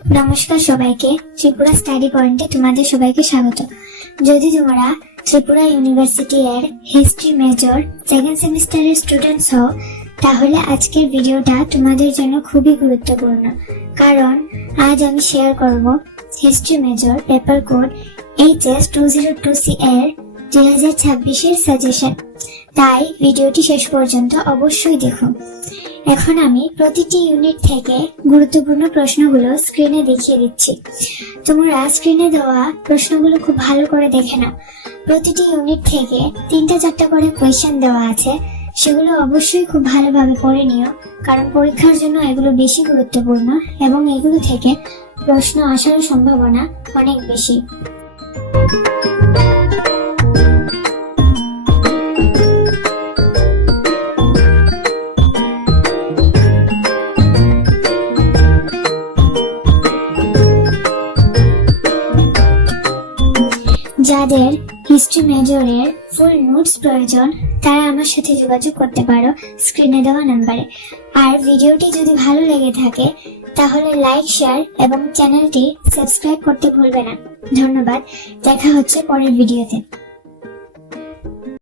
নমস্কার সবাইকে, ত্রিপুরা স্টাডি পয়েন্টে তোমাদের সবাইকে স্বাগত। যদি তোমরা ত্রিপুরা ইউনিভার্সিটি এর হিস্ট্রি মেজর সেকেন্ড সেমিস্টারের স্টুডেন্টস হও, তাহলে আজকের ভিডিওটা তোমাদের জন্য খুবই গুরুত্বপূর্ণ। কারণ আজ আমি শেয়ার করব history major paper code HS 202C এর 2026 এর সাজেশন। তাই ভিডিওটি শেষ পর্যন্ত অবশ্যই দেখুন। এখন আমি প্রতিটি ইউনিট থেকে গুরুত্বপূর্ণ প্রশ্নগুলো স্ক্রিনে দেখিয়ে দিচ্ছি। তোমরা স্ক্রিনে দেওয়া প্রশ্নগুলো খুব ভালো করে দেখে নাও। প্রতিটি ইউনিট থেকে 3-4টা করে কোয়েশ্চেন দেওয়া আছে, সেগুলো অবশ্যই খুব ভালোভাবে পড়ে নিও, কারণ পরীক্ষার জন্য এগুলো বেশি গুরুত্বপূর্ণ এবং এগুলো থেকে প্রশ্ন আসার সম্ভাবনা অনেক বেশি। যাদের হিস্ট্রি মেজরের ফুল নোটস প্রয়োজন তারা আমার সাথে যোগাযোগ করতে পারো স্ক্রিনে দেওয়া নাম্বারে। আর ভিডিওটি যদি ভালো লেগে থাকে তাহলে লাইক, শেয়ার এবং চ্যানেলটি সাবস্ক্রাইব করতে ভুলবে না। ধন্যবাদ, দেখা হচ্ছে পরের ভিডিওতে।